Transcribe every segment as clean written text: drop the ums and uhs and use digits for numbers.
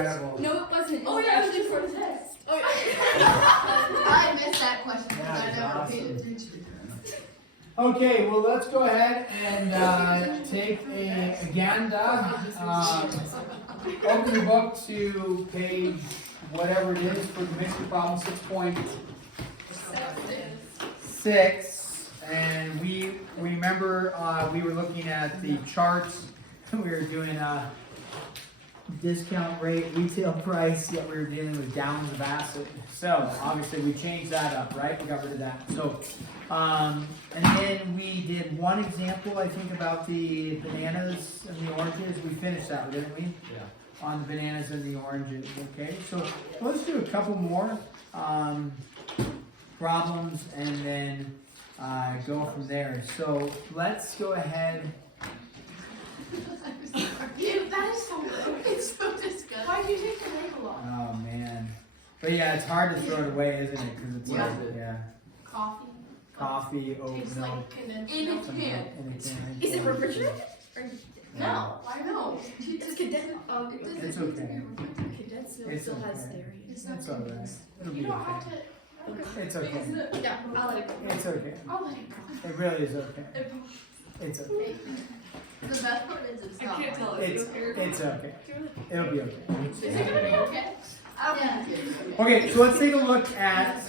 incredible. No, it wasn't. Oh yeah, it was just for the test. Oh, yeah. I missed that question because That I is never awesome. paid attention. Okay, well, let's go ahead and take a agenda. Open your book to page whatever it is for the mixture problem 6.6. And we remember we were looking at the charts. We were doing discount rate, retail price, yet we were dealing with gallons of acid. So obviously we changed that up, right? We got rid of that. So, and then we did one example, I think, about the bananas and the oranges. We finished that, didn't we? Yeah. On the bananas and the oranges. Okay, so let's do a couple more problems and then go from there. So let's go ahead. Dude, that is so good. It's so disgusting. Why did you take the label off? Oh man, but yeah, it's hard to throw it away, isn't it? Because it's like, Coffee. coffee, oat Tastes milk, like condensed In a milk. can. in a can. Is it refrigerated? No, why no? It's condensed. It's okay. Condensed milk It's still has okay. dairy. It's It's alright. It'll You be don't have okay. to. It's okay. Yeah, I'll let it go. It's okay. I'll let it go. It really is okay. It's okay. The best part is it's not. can't tell. It's okay. It'll be okay. Is it gonna be okay? I don't think it's okay. Okay, so let's take a look at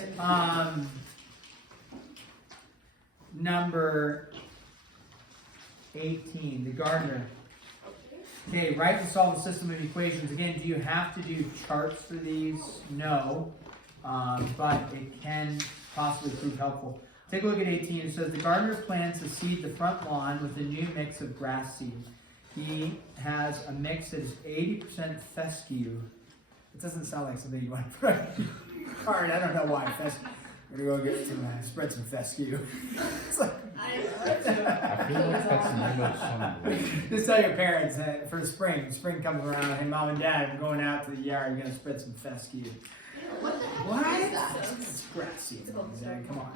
number 18, the gardener. Okay, write and solve a system of equations. Again, do you have to do charts for these? No, but it can possibly prove helpful. Take a look at 18. It says the gardener plans to seed the front lawn with a new mix of grass seed. He has a mix that is 80% fescue. It doesn't sound like something you want to put on your card. I don't know why. We're gonna go get some, spread some fescue. It's like, I feel like that's the name of some. just tell your parents that for spring comes around, hey mom and dad, I'm going out to the yard, you're gonna spread some fescue. What the heck What? is that? It's grass seed. Zach, come on.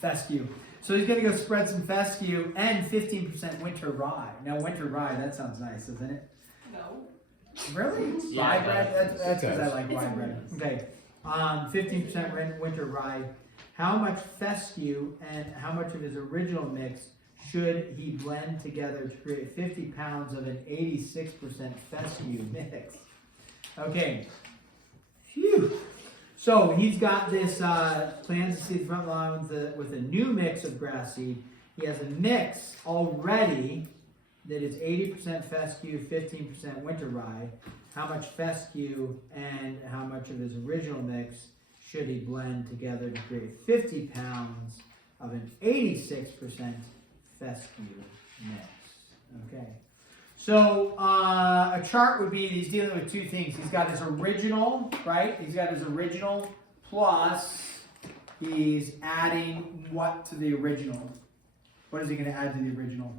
Fescue. So he's gonna go spread some fescue and 15% winter rye. Now winter rye, that sounds nice, doesn't it? No. Really? Yeah, Rye it bread? does. That's It because I does. like rye bread. Okay. 15% winter rye. How much fescue and how much of his original mix should he blend together to create 50 pounds of an 86% fescue mix? Okay. Phew. So he's got this plans to seed the front lawn with a new mix of grass seed. He has a mix already that is 80% fescue, 15% winter rye. How much fescue and how much of his original mix should he blend together to create 50 pounds of an 86% fescue mix? Okay. So a chart would be, he's dealing with two things. He's got his original, right? He's got his original plus he's adding what to the original? What is he going to add to the original?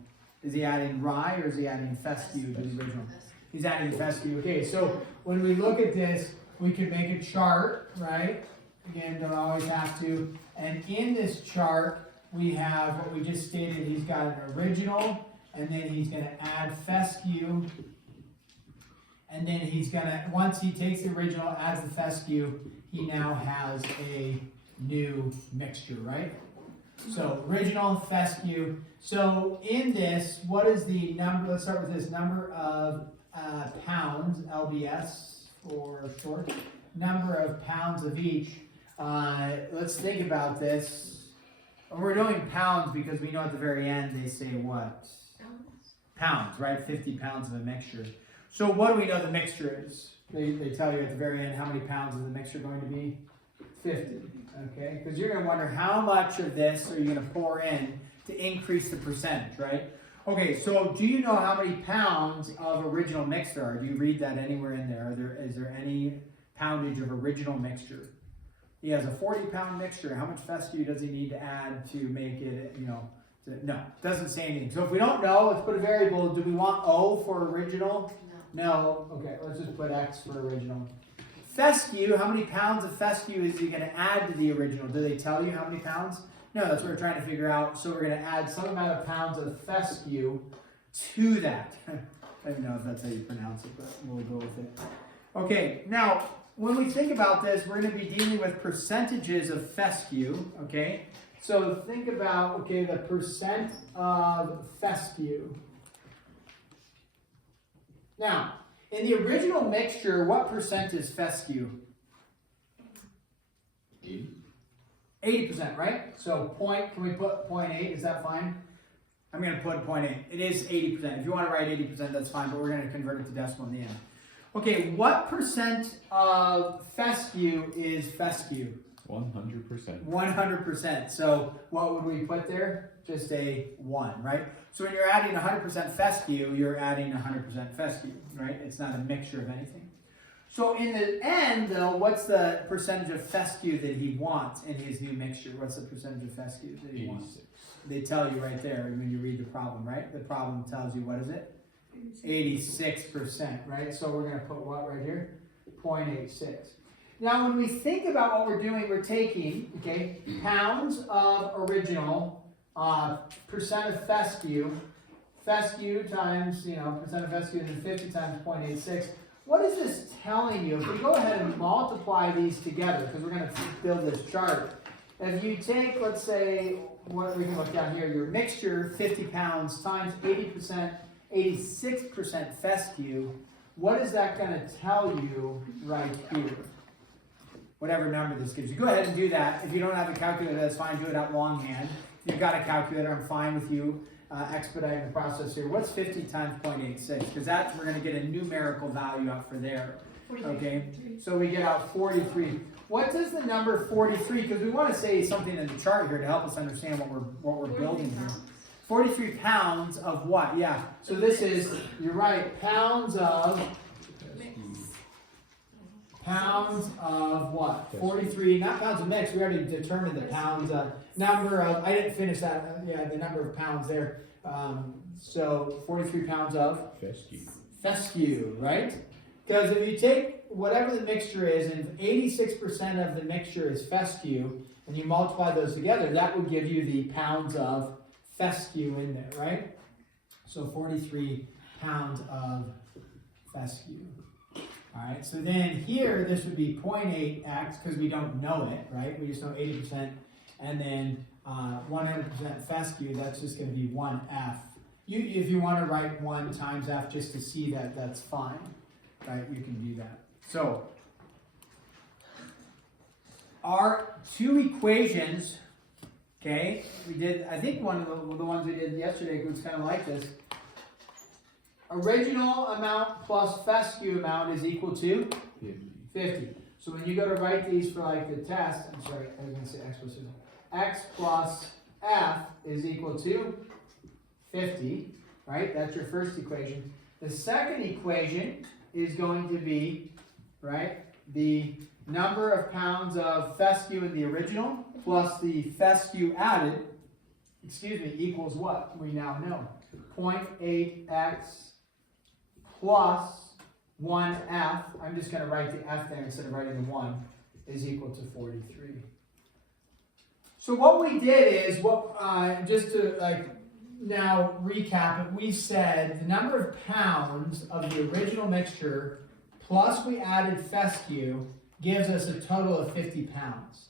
Is he adding rye or is he adding fescue to the original? He's adding fescue. Okay, so when we look at this, we can make a chart, right? Again, don't always have to. And in this chart, we have what we just stated. He's got an original, and then he's going to add fescue. And then he's going to, once he takes the original, adds the fescue, he now has a new mixture, right? So original, fescue. So in this, what is the number? Let's start with this number of pounds, LBS for short. Number of pounds of each. Let's think about this. We're doing pounds because we know at the very end they say what? Pounds, right? 50 pounds of a mixture. So what do we know the mixture is? They tell you at the very end how many pounds is the mixture going to be? 50. Okay? Because you're going to wonder how much of this are you going to pour in to increase the percentage, right? Okay, so do you know how many pounds of original mix there are? Do you read that anywhere in there? Is there any poundage of original mixture? He has a 40-pound mixture. How much fescue does he need to add to make it, no, it doesn't say anything. So if we don't know, let's put a variable. Do we want O for original? No. Okay, let's just put X for original. Fescue, how many pounds of fescue is he going to add to the original? Do they tell you how many pounds? No, that's what we're trying to figure out. So we're going to add some amount of pounds of fescue to that. I don't know if that's how you pronounce it, but we'll go with it. Okay, now, when we think about this, we're going to be dealing with percentages of fescue, okay? So think about, okay, the percent of fescue. Now, in the original mixture, what percent is fescue? 80%, right? So can we put 0.8? Is that fine? I'm going to put 0.8. It is 80%. If you want to write 80%, that's fine, but we're going to convert it to decimal in the end. Okay, what percent of fescue is fescue? 100%. 100%. So what would we put there? Just a 1, right? So when you're adding 100% fescue, you're adding 100% fescue, right? It's not a mixture of anything. So in the end, though, what's the percentage of fescue that he wants in his new mixture? What's the percentage of fescue that he wants? They tell you right there when you read the problem, right? The problem tells you, what is it? 86%, right? So we're going to put what right here? 0.86. Now, when we think about what we're doing, we're taking, okay, pounds of original, percent of fescue times, percent of fescue, and then 50 times 0.86. What is this telling you? If we go ahead and multiply these together, because we're going to build this chart. If you take, let's say, what we can look down here, your mixture, 50 pounds times 80%, 86% fescue, what is that going to tell you right here? Whatever number this gives you. Go ahead and do that. If you don't have a calculator, that's fine. Do it out longhand. If you've got a calculator, I'm fine with you expediting the process here. What's 50 times 0.86? Because that's, we're going to get a numerical value out for there. 43. Okay, so we get out 43. What does the number 43, because we want to say something in the chart here to help us understand what we're building here. 43 pounds of what? Yeah, so this is, you're right, pounds of what? 43, not pounds of mix, we already determined the pounds, number of, I didn't finish that, the number of pounds there. So 43 pounds of fescue, right? Because if you take whatever the mixture is, and 86% of the mixture is fescue, and you multiply those together, that would give you the pounds of fescue in there, right? So 43 pounds of fescue. All right, so then here, this would be 0.8x, because we don't know it, right? We just know 80%, and then 100% fescue, that's just going to be 1f. If you want to write 1 times f just to see that, that's fine, right? You can do that. So, our two equations, okay, we did, I think one of the ones we did yesterday was kind of like this. Original amount plus fescue amount is equal to 50. So when you go to write these for like the test, I'm sorry, I was going to say x plus 50. X plus f is equal to 50, right? That's your first equation. The second equation is going to be, right, the number of pounds of fescue in the original plus the fescue added, equals what? We now know. 0.8x plus 1f, I'm just going to write the f there instead of writing the 1, is equal to 43. So what we did is, just to now recap it, we said the number of pounds of the original mixture plus we added fescue gives us a total of 50 pounds.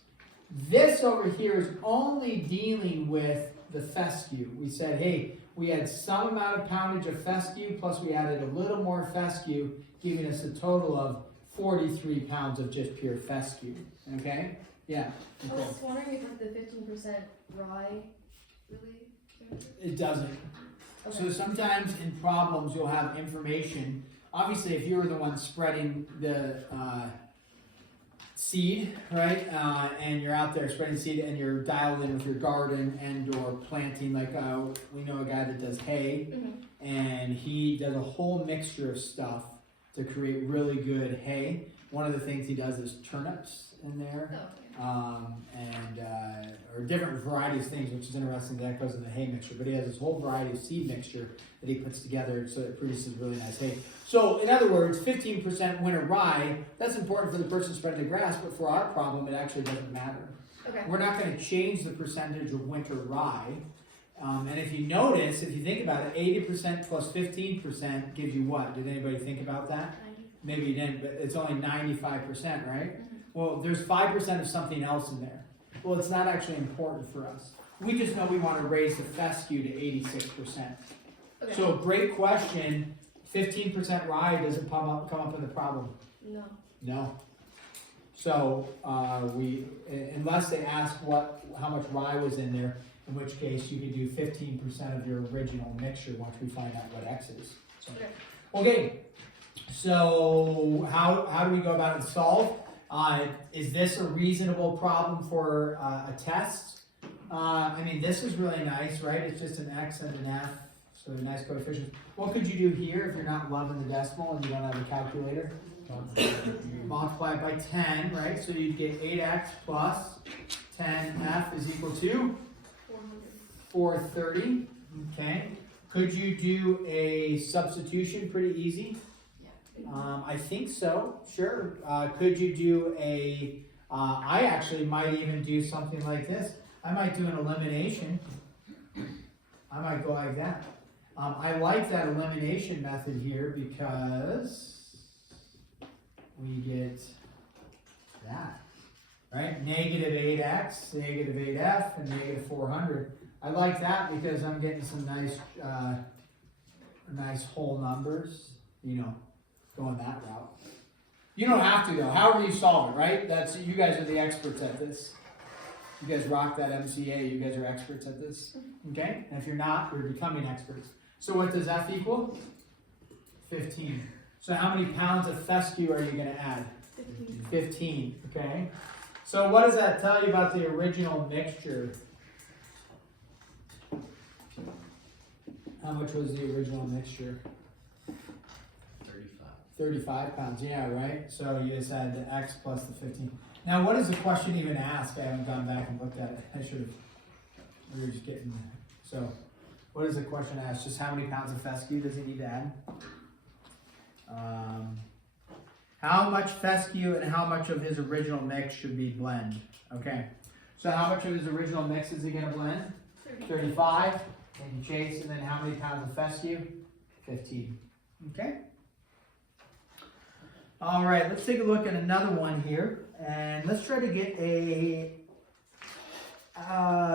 This over here is only dealing with the fescue. We said, hey, we had some amount of poundage of fescue, plus we added a little more fescue, giving us a total of 43 pounds of just pure fescue. Okay? Yeah. I was wondering if the 15% rye really counted? It doesn't. Okay. So sometimes in problems you'll have information. Obviously, if you were the one spreading the seed, right, and you're out there spreading seed and you're dialed in with your garden and or planting, like we know a guy that does hay, and he does a whole mixture of stuff to create really good hay. One of the things he does is turnips in there, or different varieties of things, which is interesting. That goes in the hay mixture, but he has this whole variety of seed mixture that he puts together so it produces really nice hay. So in other words, 15% winter rye, that's important for the person spreading the grass, but for our problem, it actually doesn't matter. Okay. We're not going to change the percentage of winter rye. And if you notice, if you think about it, 80% plus 15% gives you what? Did anybody think about that? 90. Maybe you didn't, but it's only 95%, right? Mhm. Well, there's 5% of something else in there. Well, it's not actually important for us. We just know we want to raise the fescue to 86%. Okay. So great question. 15% rye doesn't come up in the problem. No. No. So unless they ask how much rye was in there, in which case you could do 15% of your original mixture once we find out what X is. So, okay. So how do we go about it and solve? Is this a reasonable problem for a test? I mean, this is really nice, right? It's just an X and an F, so a nice coefficient. What could you do here if you're not loving the decimal and you don't have a calculator? Multiply it by 10, right? So you'd get 8x plus 10f is equal to 430. Okay. Could you do a substitution pretty easy? I think so, sure. Could you do I actually might even do something like this. I might do an elimination. I might go like that. I like that elimination method here because we get that, right? Negative 8x, negative 8f, and negative 400. I like that because I'm getting some nice whole numbers, going that route. You don't have to though. However you solve it, right? You guys are the experts at this. You guys rock that MCA. You guys are experts at this. Okay? And if you're not, you're becoming experts. So what does F equal? 15. So how many pounds of fescue are you going to add? 15. Okay? So what does that tell you about the original mixture? How much was the original mixture? 35 pounds, yeah, right? So you just add the X plus the 15. Now, what does the question even ask? I haven't gone back and looked at it. I should have. We were just getting there. So, what does the question ask? Just how many pounds of fescue does he need to add? How much fescue and how much of his original mix should be blend? Okay. So, how much of his original mix is he going to blend? 35. And you chase, and then how many pounds of fescue? 15. Okay. All right, let's take a look at another one here, and let's try to get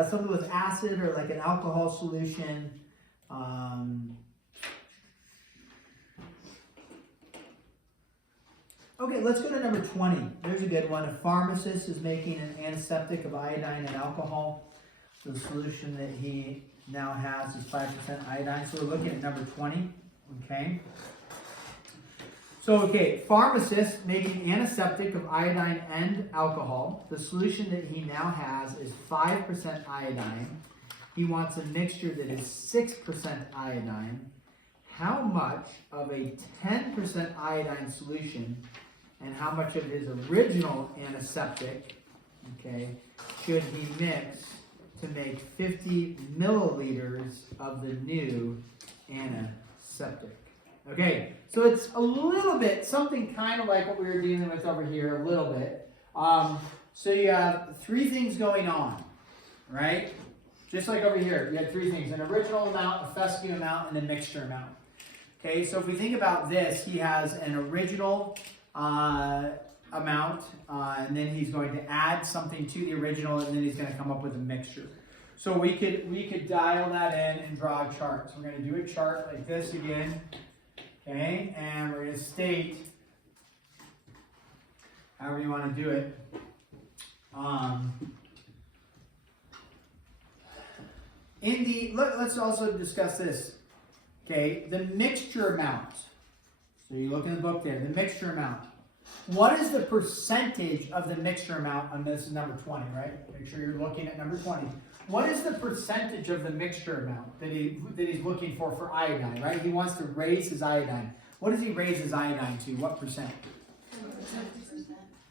something with acid or like an alcohol solution. Okay, let's go to number 20. There's a good one. A pharmacist is making an antiseptic of iodine and alcohol. So the solution that he now has is 5% iodine. So we're looking at number 20. Okay. So, pharmacist making antiseptic of iodine and alcohol. The solution that he now has is 5% iodine. He wants a mixture that is 6% iodine. How much of a 10% iodine solution and how much of his original antiseptic, should he mix to make 50 milliliters of the new antiseptic? Okay, so it's a little bit, something kind of like what we were dealing with over here, a little bit. So you have three things going on, right? Just like over here, you had three things, an original amount, a fescue amount, and a mixture amount. Okay, so if we think about this, he has an original amount, and then he's going to add something to the original, and then he's going to come up with a mixture. So we could dial that in and draw a chart. So we're going to do a chart like this again. Okay, and we're going to state, however you want to do it. Let's also discuss this. Okay, the mixture amount. So you look in the book there, the mixture amount. What is the percentage of the mixture amount? And this is number 20, right? Make sure you're looking at number 20. What is the percentage of the mixture amount that he's looking for iodine, right? He wants to raise his iodine. What does he raise his iodine to? What percent? 10%.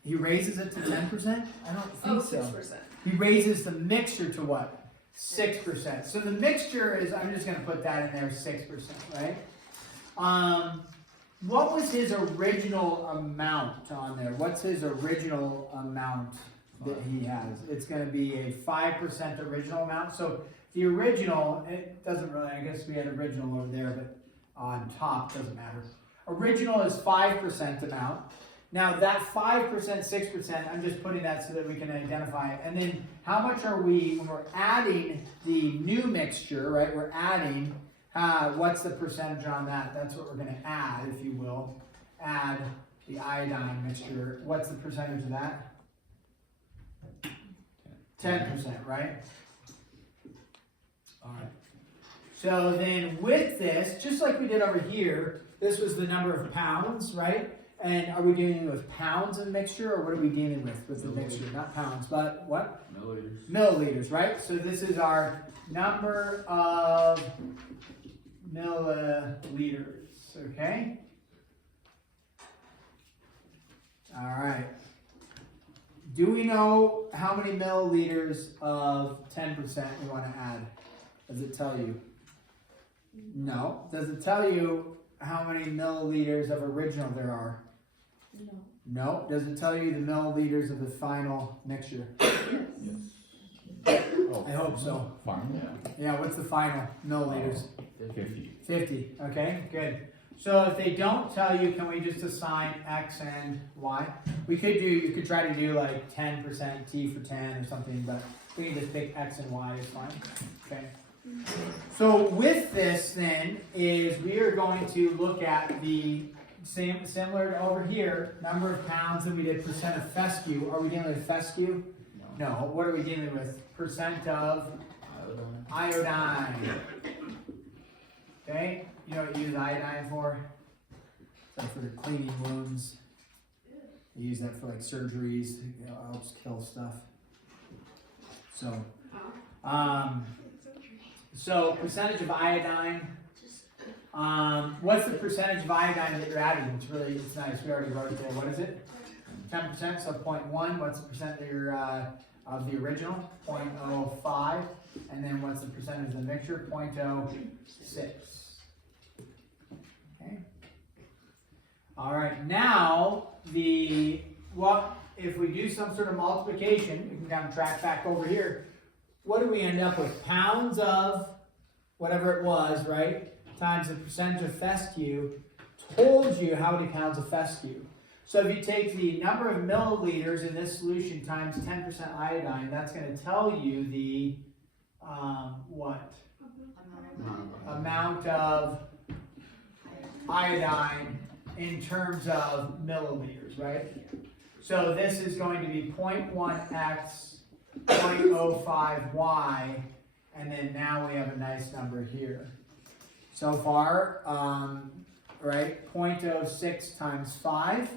He raises it to 10%? I don't think so. 6%. He raises the mixture to what? 6%. So the mixture is, I'm just going to put that in there, 6%, right? What was his original amount on there? What's his original amount that he has? It's going to be a 5% original amount. So the original, it doesn't really, I guess we had original over there, but on top, doesn't matter. Original is 5% amount. Now that 5%, 6%, I'm just putting that so that we can identify it. And then how much are we, when we're adding the new mixture, right? We're adding, what's the percentage on that? That's what we're gonna add, if you will. Add the iodine mixture. What's the percentage of that? 10%, right? All right. So then with this, just like we did over here, this was the number of pounds, right? And are we dealing with pounds of mixture, or what are we dealing with the mixture? Not pounds, but what? Milliliters. Milliliters, right? So this is our number of milliliters, okay? All right. Do we know how many milliliters of 10% we want to add? Does it tell you? No. Does it tell you how many milliliters of original there are? No. No. Does it tell you the milliliters of the final mixture? Yes. Oh, I hope so. fine. Yeah, what's the final milliliters? 50. 50. Okay, good. So if they don't tell you, can we just assign X and Y? We could do, you could try to do like 10% T for 10 or something, but we can just pick X and Y is fine. Okay. So with this then is we are going to look at the same, similar to over here, number of pounds that we did percent of fescue. Are we dealing with fescue? No. What are we dealing with? Percent of iodine. Okay. You know what you use iodine for? So for cleaning wounds. You use that for like surgeries. It helps kill stuff. So, so percentage of iodine. What's the percentage of iodine that you're adding? It's really, it's nice. We already wrote it there. What is it? 10%. So 0.1. What's the percent that you're of the original? 0.05. And then what's the percentage of the mixture? 0.06. Okay. All right. Now if we do some sort of multiplication, we can kind of track back over here. What do we end up with? Pounds of whatever it was, right? Times the percentage of fescue told you how many pounds of fescue. So if you take the number of milliliters in this solution times 10% iodine, that's going to tell you the what? Amount of iodine in terms of milliliters, right? So this is going to be 0.1x, 0.05y, and then now we have a nice number here. So far, right, 0.06 times 5.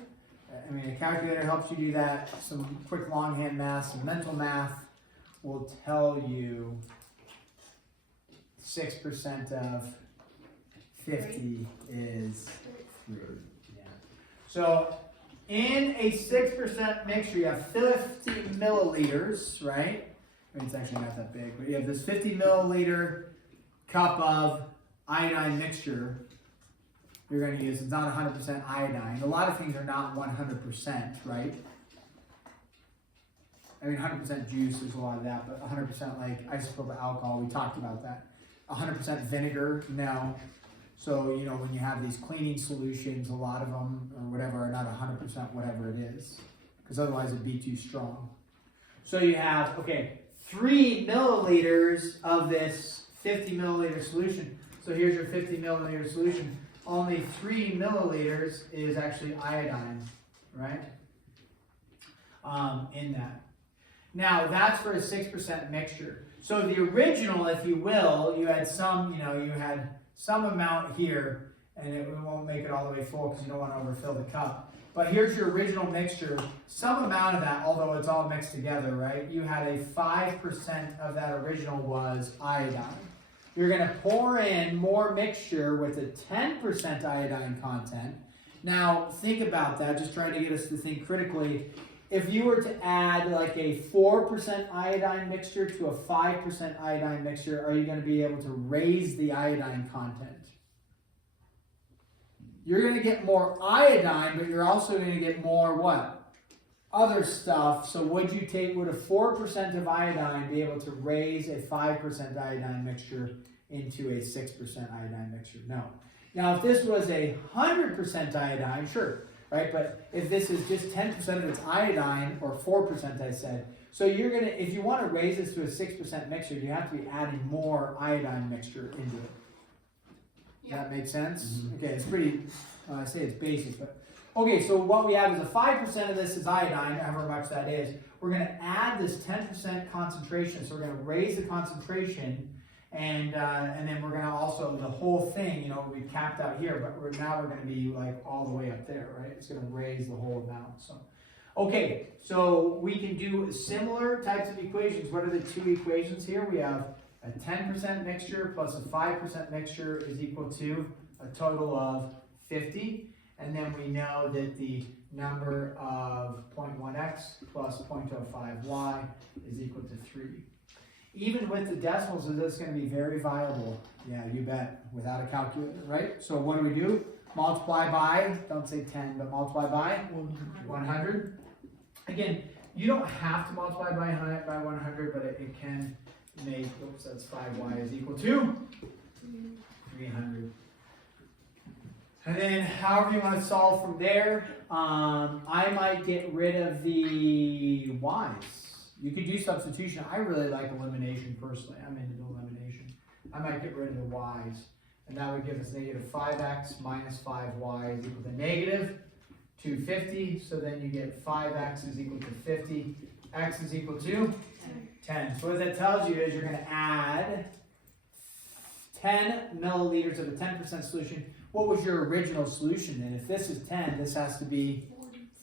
I mean, a calculator helps you do that. Some quick longhand math, some mental math will tell you 6% of 50 is 3. Yeah. So in a 6% mixture, you have 50 milliliters, right? I mean, it's actually not that big, but you have this 50 milliliter cup of iodine mixture you're going to use. It's not 100% iodine. A lot of things are not 100%, right? I mean, 100% juice, there's a lot of that, but 100% like isopropyl alcohol, we talked about that. 100% vinegar, no. So, you know, when you have these cleaning solutions, a lot of them, or whatever, are not 100% whatever it is, because otherwise it'd be too strong. So you have, okay, 3 milliliters of this 50 milliliter solution. So here's your 50 milliliter solution. Only 3 milliliters is actually iodine, right? In that. Now that's for a 6% mixture. So the original, if you will, you had some, you know, you had some amount here, and it won't make it all the way full because you don't want to overfill the cup. But here's your original mixture. Some amount of that, although it's all mixed together, right? You had a 5% of that original was iodine. You're going to pour in more mixture with a 10% iodine content. Now, think about that, just trying to get us to think critically. If you were to add like a 4% iodine mixture to a 5% iodine mixture, are you going to be able to raise the iodine content? You're going to get more iodine, but you're also going to get more what? other stuff. So would a 4% of iodine be able to raise a 5% iodine mixture into a 6% iodine mixture? No. Now, if this was 100% iodine, sure, right? But if this is just 10% of its iodine, or 4%, I said, so you're gonna, if you want to raise this to a 6% mixture, you have to be adding more iodine mixture into it. Does that make sense? Okay, it's pretty, I say it's basic, but, okay, so what we have is 5% of this is iodine, however much that is. We're gonna add this 10% concentration, so we're gonna raise the concentration, and then we're gonna also, the whole thing, you know, we capped out here, but we're gonna be like all the way up there, right? It's gonna raise the whole amount, so. Okay, so we can do similar types of equations. What are the two equations here? We have a 10% mixture plus a 5% mixture is equal to a total of 50. And then we know that the number of 0.1x plus 0.05y is equal to 3. Even with the decimals, is this going to be very viable? Yeah, you bet, without a calculator, right? So what do? Multiply by, don't say 10, but multiply by 100. Again, you don't have to multiply by 100, but it can make, oops, that's 5y is equal to 300. And then however you want to solve from there, I might get rid of the y's. You could do substitution. I really like elimination personally. I'm into elimination. I might get rid of the y's. And that would give us negative 5x minus 5y is equal to negative 250. So then you get 5x is equal to 50. X is equal to 10. So what that tells you is you're going to add 10 milliliters of a 10% solution. What was your original solution then? If this is 10, this has to be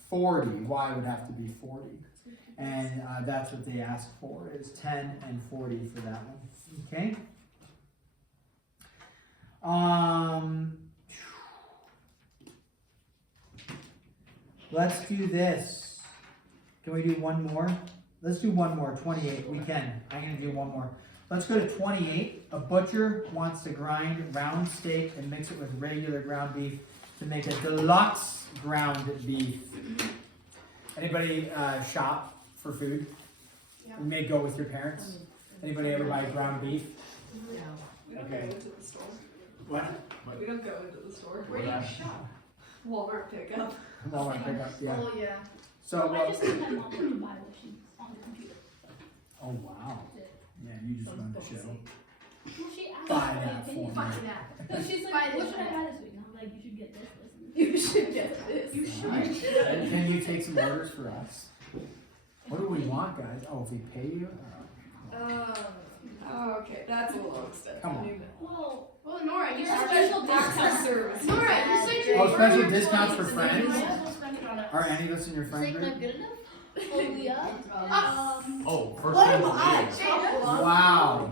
40. Y would have to be 40. And that's what they asked for, is 10 and 40 for that one. Okay? Let's do this. Can we do one more? Let's do one more, 28. We can. I'm going to do one more. Let's go to 28. A butcher wants to grind round steak and mix it with regular ground beef to make a deluxe ground beef. Anybody shop for food? Yeah. You may go with your parents. Anybody ever buy ground beef? No. We don't Okay. go into the store. What? We don't go into the store. Where do you shop? Walmart pickup. Walmart pickup, yeah. Oh, yeah. So, I just need my mom to buy what she's on the computer. oh wow. Yeah, you just run the show. Well, she asked Buy me, that can for you me. buy Find that. No, she's Buy like, this what should I one. buy this week? And I'm like, you should get this, this, and this. You should get this. You should. Alright. Can you take some orders for us? What do we want, guys? Oh, if we pay you? Oh, okay. That's a little expensive. Come on. Well, Nora, you You're have special access discount. service. Nora, you said you Oh, were special your discounts 20s for and friends? then Might you as well spend it on a. Are any of us in your friend group? good enough? Oh, yeah. Oh, first What time am I? is Wow.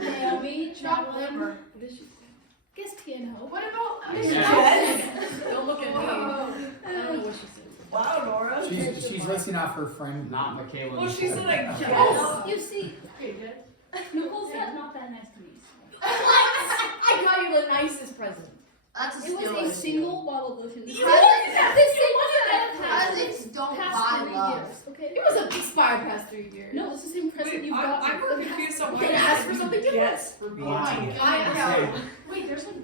Naomi, Chocolate. Madeline, What did she guess Tiana. What about Yes. Don't look at me. I don't know what she said. Wow, Nora. She's listing off her friend group. not Michaela. Well, she said I guess. Yes. You see, Okay, good. Nicole's not that nice to me. I got you the nicest present. That's a It was steal. a single bottle of lotion. You Presents don't buy past 3 love. years, okay? It was a expired past 3 years. No, it's the same present Wait, you got. I'm more confused on why Then ask for something different. Yes, for Wow. buying it. I know. Okay. Wait, there's like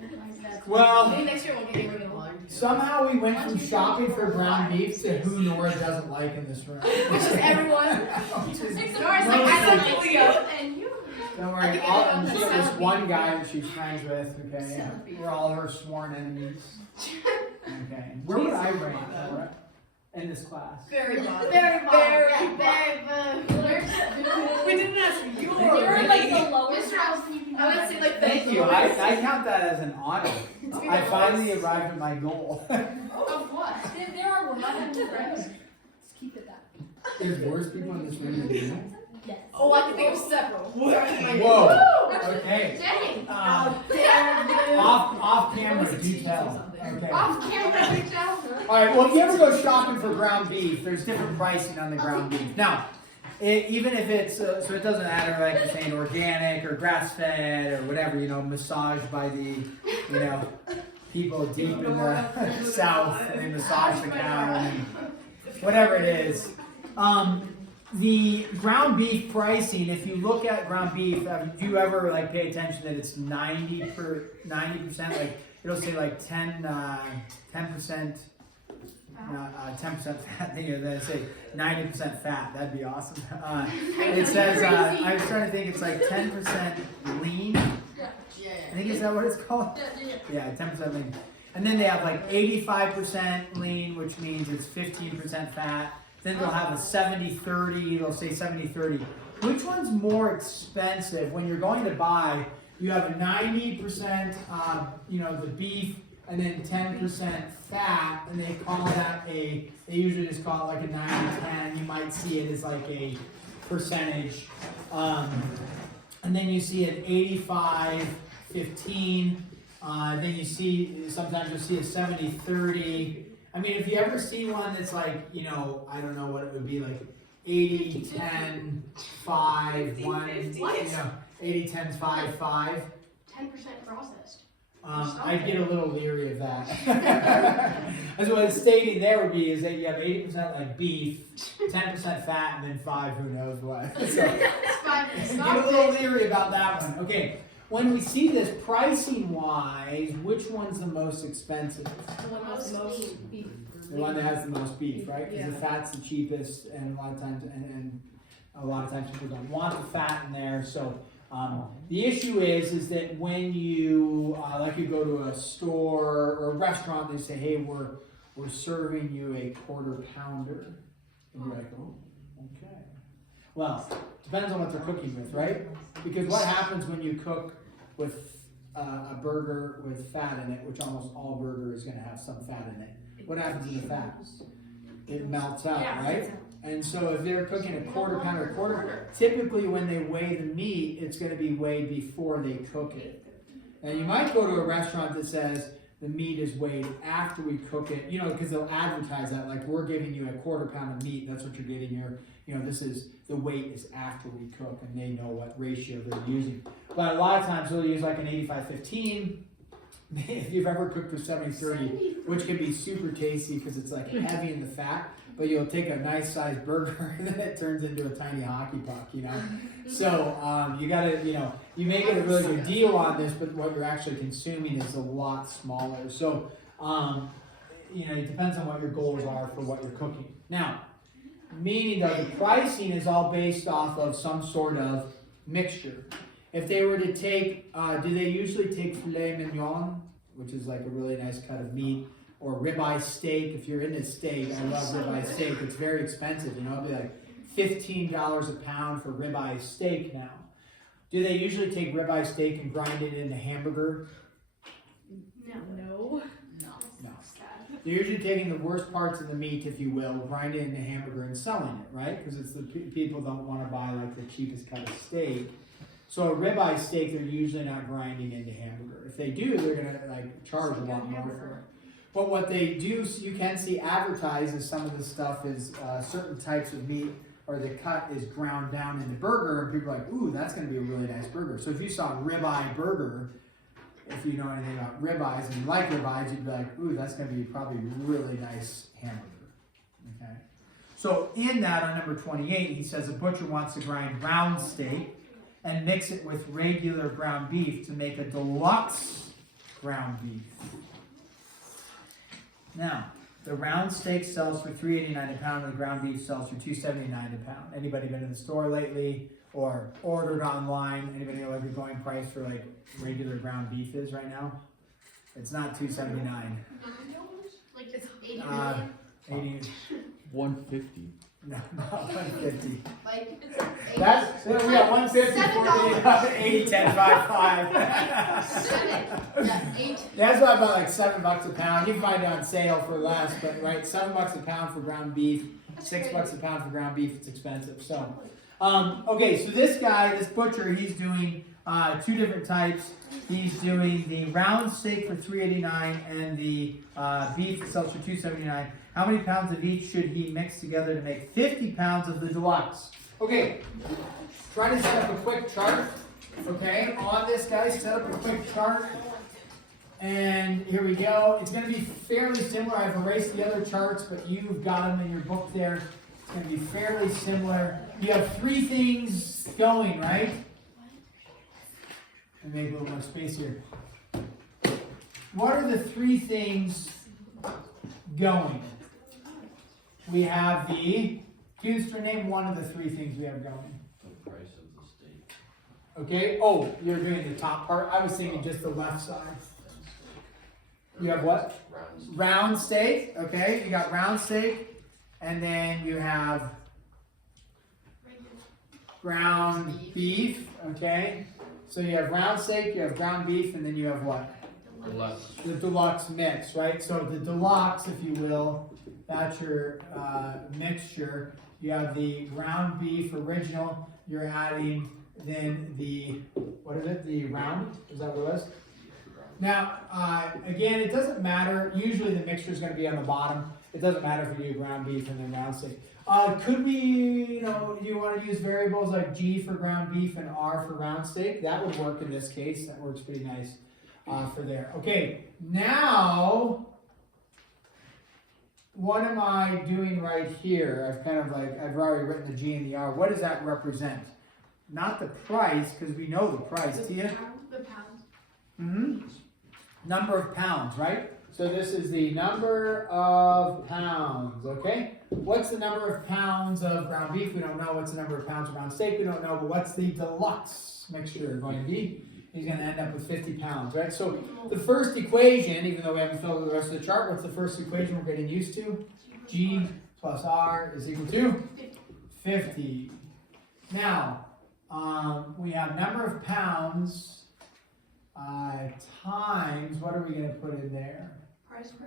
nice. Well, Maybe next year we'll get you one. somehow we went from shopping for ground beef to who Nora doesn't like in this room. Which is everyone. Which is- Nora's Nora's like, I like, like Leo and you. Don't I worry, think all, everyone she's has this salad one beef. guy that she's friends with, okay? Salad beef. We're all her sworn enemies. Okay. Where would I rank, Nora, in this class? Very bottom. Very, very, Yeah. very. We didn't ask you. You're like the lowest. Mr. Allison, you can I would say like Thank you. I count that as an honor. I finally arrived at my goal. Of what? There are worse people friends. Just keep it that. There's worse people in this room than you. Yes. Oh, I can think of several. Whoa. Okay. Dang. Off camera, do tell. Okay. Off camera, reach out. All right. Well, if you ever go shopping for ground beef, there's different pricing on the ground beef. Now, even if it's so it doesn't matter, like you're saying, organic or grass-fed or whatever, massaged by the, people deep in the south, and they massage the cow. And whatever it is. The ground beef pricing, if you look at ground beef, do you ever like pay attention that it's 90%, like it'll say like 10%, 10% fat, then it say 90% fat, that'd be awesome. It says, I was trying to think, it's like 10% lean. I think is that what it's called? Yeah, 10% lean. And then they have like 85% lean, which means it's 15% fat. Then they'll have a 70-30, they'll say 70-30. Which one's more expensive? When you're going to buy, you have a 90%, the beef, and then 10% fat, and they call that they usually just call it like a 90-10. You might see it as like a percentage. And then you see an 85-15. Then sometimes you'll see a 70-30. I mean, if you ever see one that's like, I don't know what it would be, like 80-10-5, 1, 80-10-5, 5. 10% processed. I'd get a little leery of that. That's what it's stating there would be, is that you have 80% like beef, 10% fat, and then 5 who knows what. So, get a little leery about that one. Okay, when we see this pricing wise, which one's the most expensive? The one that has the most beef. The one that has the most beef, right? Because the fat's the cheapest, and a lot of times, people don't want the fat in there. So the issue is that when you you go to a store or a restaurant, they say, "Hey, we're serving you a quarter pounder," and you're like, "Oh, okay." Well, depends on what they're cooking with, right? Because what happens when you cook with a burger with fat in it, which almost all burger is going to have some fat in it. What happens in the fat? It melts out, right? And so if they're cooking a quarter pounder, typically when they weigh the meat, it's going to be weighed before they cook it. And you might go to a restaurant that says the meat is weighed after we cook it, because they'll advertise that, like, we're giving you a quarter pound of meat, that's what you're getting here. This is, the weight is after we cook, and they know what ratio they're using. But a lot of times they'll use like an 85-15. If you've ever cooked with 70-30, which can be super tasty because it's like heavy in the fat, but you'll take a nice sized burger and then it turns into a tiny hockey puck, So you gotta, you may get a really good deal on this, but what you're actually consuming is a lot smaller. So, it depends on what your goals are for what you're cooking. Now, meaning that the pricing is all based off of some sort of mixture. If they were to take, do they usually take filet mignon, which is like a really nice cut of meat, or ribeye steak? If you're into steak, I love ribeye steak. It's very expensive, it'll be like $15 a pound for ribeye steak now. Do they usually take ribeye steak and grind it into hamburger? No. No. They're usually taking the worst parts of the meat, if you will, grind it into hamburger and selling it, right? Because it's the people don't want to buy like the cheapest cut of steak. So a ribeye steak, they're usually not grinding into hamburger. If they do, they're gonna charge a lot more for it. But what they do, you can see advertised as some of the stuff is certain types of meat, or the cut is ground down into burger, and people are like, ooh, that's gonna be a really nice burger. So if you saw a ribeye burger, if you know anything about ribeyes and you like ribeyes, you'd be like, ooh, that's gonna be probably a really nice hamburger. Okay. So in that, on number 28, he says a butcher wants to grind round steak and mix it with regular ground beef to make a deluxe ground beef. Now, the round steak sells for $3.89 a pound, and the ground beef sells for $2.79 a pound. Anybody been in the store lately or ordered online? Anybody know what the going price for like regular ground beef is right now? It's not $2.79. Like it's 80 million? 80. 150. No, not 150. Like it's 80. That's, we got 150 for 80, 10, 5, 5. 7. Yeah, 8. That's about like $7 a pound. You can find it on sale for less, but right, $7 a pound for ground beef, $6 a pound for ground beef. It's expensive. So, okay, so this guy, this butcher, he's doing 2 different types. He's doing the round steak for $3.89 and the beef sells for $2.79. How many pounds of each should he mix together to make 50 pounds of the deluxe? Okay, try to set up a quick chart. Okay, on this guy, set up a quick chart. And here we go. It's going to be fairly similar. I've erased the other charts, but you've got them in your book there. It's going to be fairly similar. You have three things going, right? And make a little more space here. What are the three things going? We have the, Houston, name one of the three things we have going. The price of the steak. Okay, oh, you're doing the top part. I was thinking just the left side. You have what? Round steak, okay, you got round steak, and then you have ground beef, okay? So you have round steak, you have ground beef, and then you have what? Deluxe. The deluxe mix, right? So the deluxe, if you will, that's your mixture. You have the ground beef original, you're adding then the, what is it, the round? Is that what it was? Now, again, it doesn't matter. Usually the mixture is going to be on the bottom. It doesn't matter if you do ground beef and then round steak. Could we, do you want to use variables like G for ground beef and R for round steak? That would work in this case. That works pretty nice for there. Okay, now, what am I doing right here? I've already written the G and the R. What does that represent? Not the price, because we know the price. Tia? The pound. Mm-hmm. Number of pounds, right? So this is the number of pounds, okay? What's the number of pounds of ground beef? We don't know. What's the number of pounds of ground steak? We don't know. But what's the deluxe mixture going to be? He's going to end up with 50 pounds, right? So the first equation, even though we haven't filled the rest of the chart, what's the first equation we're getting used to? G plus R is equal to 50. Now, we have number of pounds times, what are we going to put in there? Price per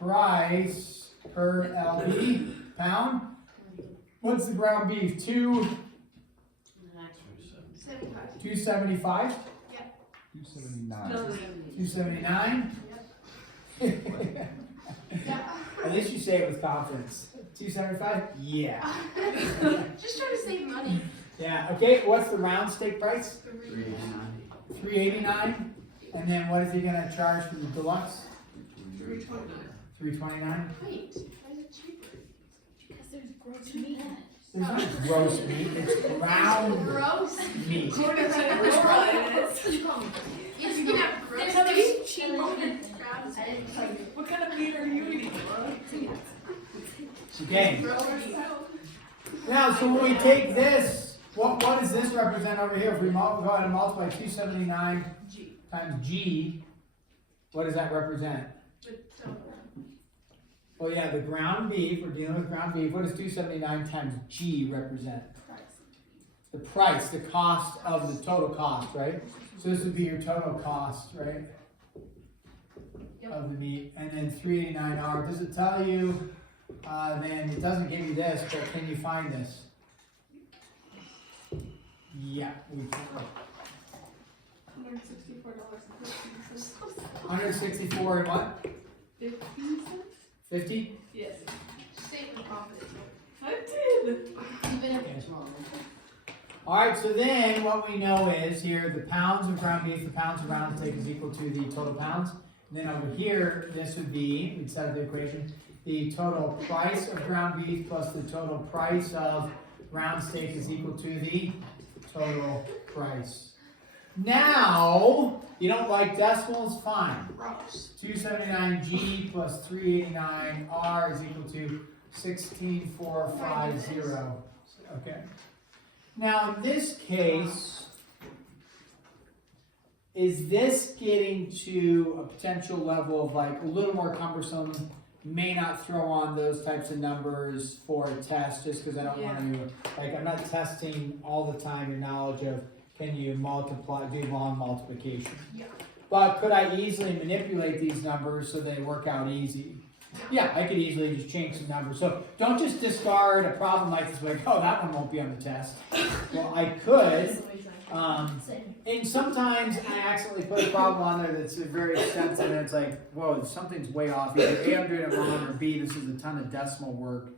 Price per LB pound. What's the ground beef? 275? 279. 279? Yeah. At least you say it with confidence. 275? Yeah. Just trying to save money. Yeah, okay, what's the round steak price? 389. 389. And then what is he gonna charge for the deluxe? 329. 329. Wait, why is it cheaper? Because there's gross meat. There's not gross meat, it's ground Gross. meat. You can have gross meat. Cheap. Ground steak. What kind of meat are you eating? Okay. Gross. Now, so when we take this, what does this represent over here? If we go ahead and multiply 279 times G, what does that represent? Oh yeah, the ground beef, we're dealing with ground beef. What does 279 times G represent? The price, the cost of the total cost, right? So this would be your total cost, right? Yep. Of the meat. And then 389R, does it tell you, then it doesn't give you this, but can you find this? Yeah, we can. $164 and what? 50? Yes. Statement profit. I did. Even if it's wrong. Alright, so then what we know is here the pounds of ground beef, the pounds of round steak is equal to the total pounds. And then over here, this would be, we'd set up the equation, the total price of ground beef plus the total price of round steak is equal to the total price. Now, you don't like decimals? Fine. Gross. 279G plus 389R is equal to 16450. Okay. Now, in this case, is this getting to a potential level of like a little more cumbersome? May not throw on those types of numbers for a test just because I don't want to, like, I'm not testing all the time your knowledge of can you multiply, do long multiplication. Yeah. But could I easily manipulate these numbers so they work out easy? Yeah, I could easily just change some numbers. So don't just discard a problem like this, like, oh, that one won't be on the test. Well, I could. And sometimes I accidentally put a problem on there that's very extensive, and it's like, whoa, something's way off. Either A, I'm doing it wrong, or B, this is a ton of decimal work,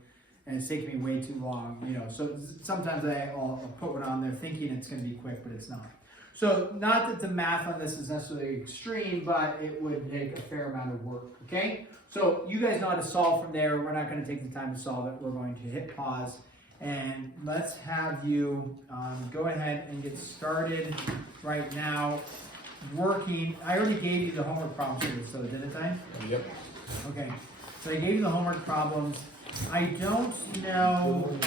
and it's taking me way too long, So sometimes I'll put one on there thinking it's going to be quick, but it's not. So not that the math on this is necessarily extreme, but it would take a fair amount of work, okay? So you guys know how to solve from there. We're not gonna take the time to solve it. We're going to hit pause and let's have you go ahead and get started right now working. I already gave you the homework problems for this, so didn't I? Yep. Okay, so I gave you the homework problems. I don't know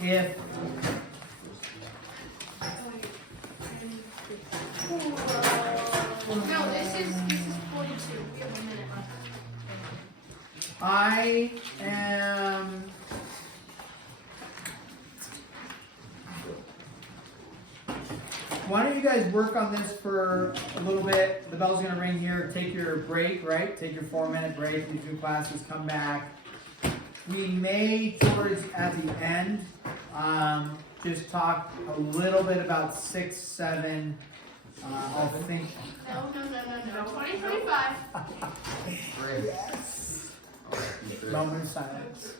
if, No, this is 42. We have a minute left. I am. Why don't you guys work on this for a little bit? The bell's gonna ring here. Take your break, right? Take your 4-minute break. These two classes, come back. We may, towards at the end, just talk a little bit about 6, 7. I'll think. No. 2025. Yes. Moment of silence.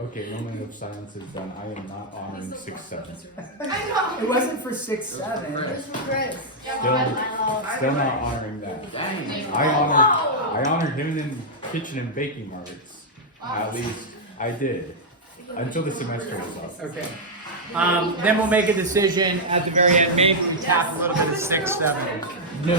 Okay, moment of silence is done. I am not honoring 6, 7. I It wasn't for 6, 7. This was Chris. Still not honoring that. Dang. I honored him in kitchen and baking markets. At least I did. Until the semester was up. Okay. Then we'll make a decision at the very end. Maybe we tap a little bit of 6, 7. No.